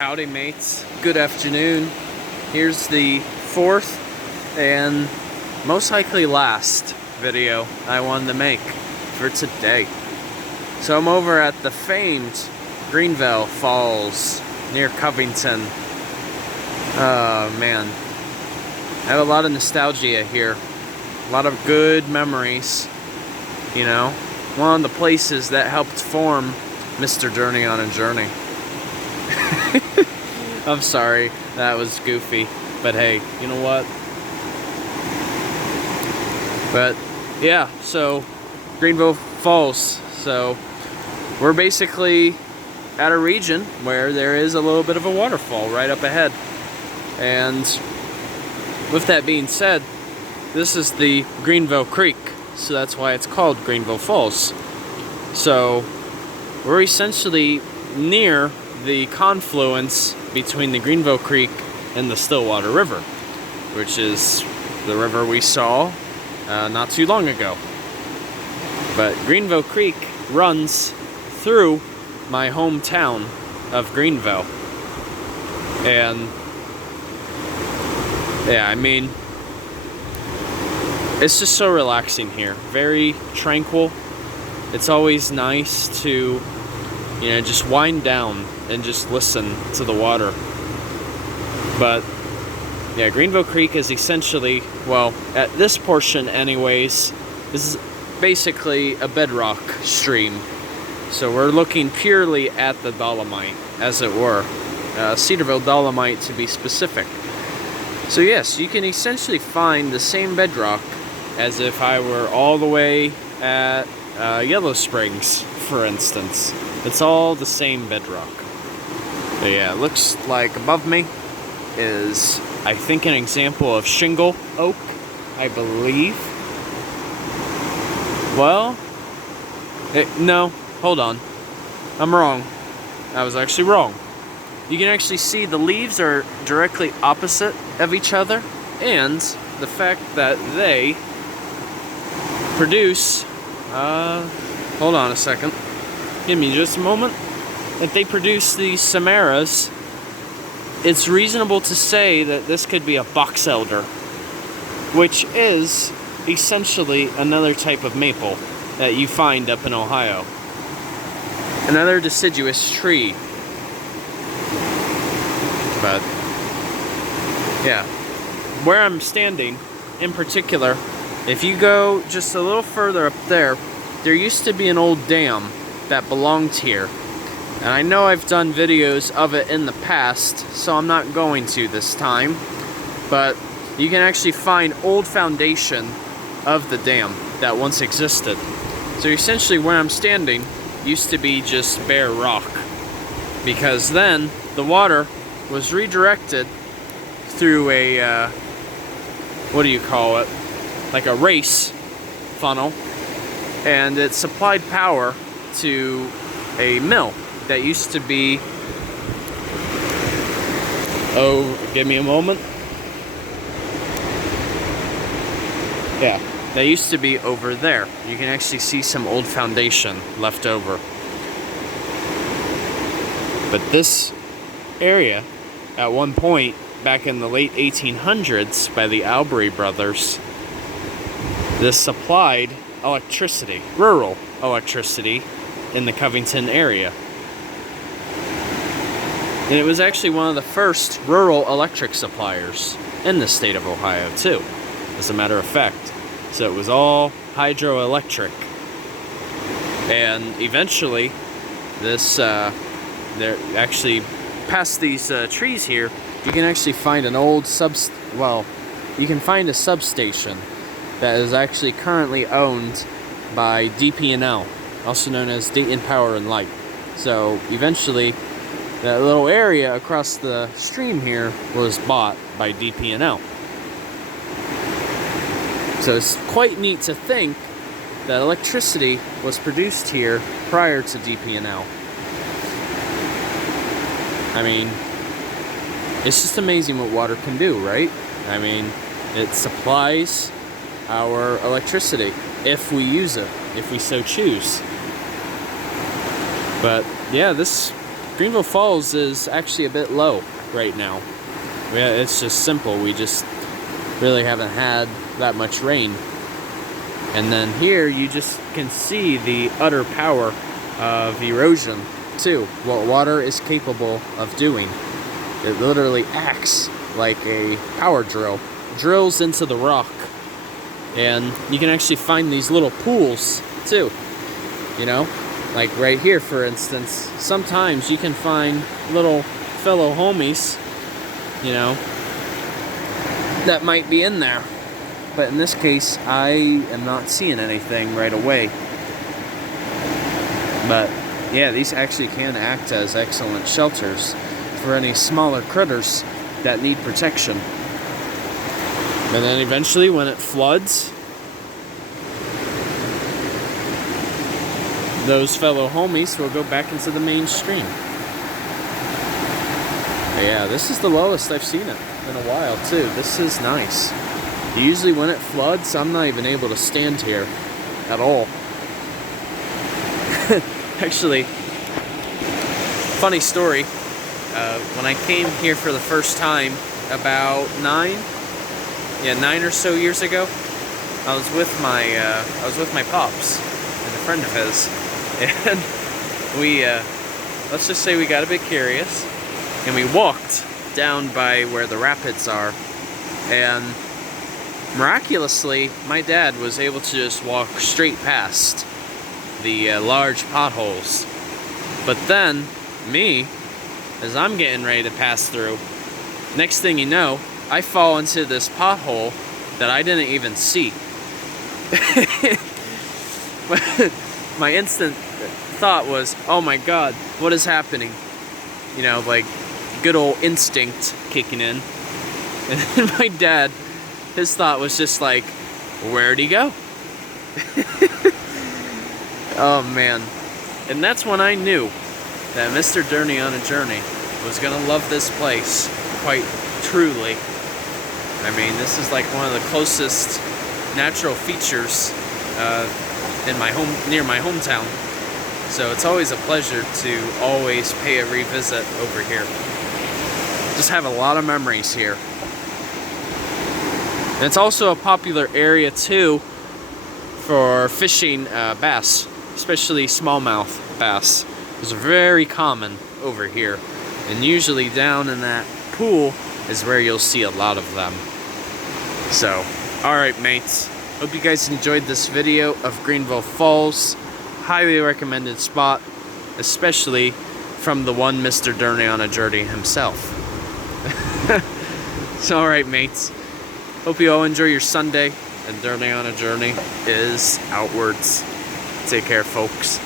Howdy mates, good afternoon. Here's the fourth and most likely last video I wanted to make for today. So I'm over at the famed Greenville Falls near Covington. Oh man, I have a lot of nostalgia here, a lot of good memories, you know, one of the places that helped form Mr. Journey on a Journey. I'm sorry, that was goofy, but hey, you know what? But yeah, so Greenville Falls. So we're basically at a region where there is a little bit of a waterfall right up ahead. And with that being said, this is the Greenville Creek, so that's why it's called Greenville Falls. So we're essentially near the confluence between the Greenville Creek and the Stillwater River, which is the river we saw not too long ago. But Greenville Creek runs through my hometown of Greenville. And yeah, I mean, it's just so relaxing here. Very tranquil. It's always nice to, you know, just wind down and just listen to the water. But yeah, Greenville Creek is essentially, well, at this portion anyways, this is basically a bedrock stream. So we're looking purely at the dolomite, as it were. Cedarville dolomite to be specific. So yes, you can essentially find the same bedrock as if I were all the way at Yellow Springs, for instance. It's all the same bedrock. But yeah, it looks like above me is, I think, an example of shingle oak, I believe. Well, no, hold on. I'm wrong. I was actually wrong. You can actually see the leaves are directly opposite of each other, and the fact that they produce, hold on a second. Give me just a moment. If they produce these samaras, it's reasonable to say that this could be a box elder, which is essentially another type of maple that you find up in Ohio. Another deciduous tree. But yeah, where I'm standing in particular, if you go just a little further up there, there used to be an old dam that belonged here. And I know I've done videos of it in the past, so I'm not going to this time. But you can actually find old foundation of the dam that once existed. So essentially where I'm standing used to be just bare rock. Because then the water was redirected through a, what do you call it? Like a race funnel. And it supplied power to a mill that used to be, oh, give me a moment. Yeah, that used to be over there. You can actually see some old foundation left over. But this area, at one point, back in the late 1800s by the Albury brothers, this supplied electricity, rural electricity, in the Covington area. And it was actually one of the first rural electric suppliers in the state of Ohio, too, as a matter of fact. So it was all hydroelectric. And eventually, this, there actually, past these trees here, you can actually find an old you can find a substation that is actually currently owned by DP&L, also known as Dayton Power and Light. So eventually, that little area across the stream here was bought by DP&L. So it's quite neat to think that electricity was produced here prior to DP&L. I mean, it's just amazing what water can do, right? I mean, it supplies our electricity if we use it, if we so choose. But yeah, this Greenville Falls is actually a bit low right now. Yeah, it's just simple. We just really haven't had that much rain. And then here you just can see the utter power of erosion too. What water is capable of doing. It literally acts like a power drill. Drills into the rock. And you can actually find these little pools too. You know? Like right here, for instance. Sometimes you can find little fellow homies, you know, that might be in there. But in this case, I am not seeing anything right away. But yeah, these actually can act as excellent shelters for any smaller critters that need protection. And then eventually when it floods, those fellow homies will go back into the mainstream. But yeah, this is the lowest I've seen it in a while too. This is nice. Usually when it floods, I'm not even able to stand here at all. Actually, funny story, when I came here for the first time about 9 or so years ago, I was with my pops and a friend of his, and we let's just say we got a bit curious, and we walked down by where the rapids are, and miraculously my dad was able to just walk straight past the large potholes. But then me, as I'm getting ready to pass through, next thing you know, I fall into this pothole that I didn't even see. My instant thought was, oh my god, what is happening? You know, like good old instinct kicking in. And then my dad, his thought was just like, where'd he go? Oh man. And that's when I knew that Mr. Journey on a Journey was gonna love this place quite truly. I mean, this is like one of the closest natural features near my hometown. So it's always a pleasure to always pay a revisit over here. Just have a lot of memories here. And it's also a popular area too for fishing bass, especially smallmouth bass. It's very common over here. And usually down in that pool is where you'll see a lot of them. So, alright mates, hope you guys enjoyed this video of Greenville Falls. Highly recommended spot, especially from the one Mr. Journey on a Journey himself. So alright mates, hope you all enjoy your Sunday, and Journey on a Journey is outwards. Take care folks.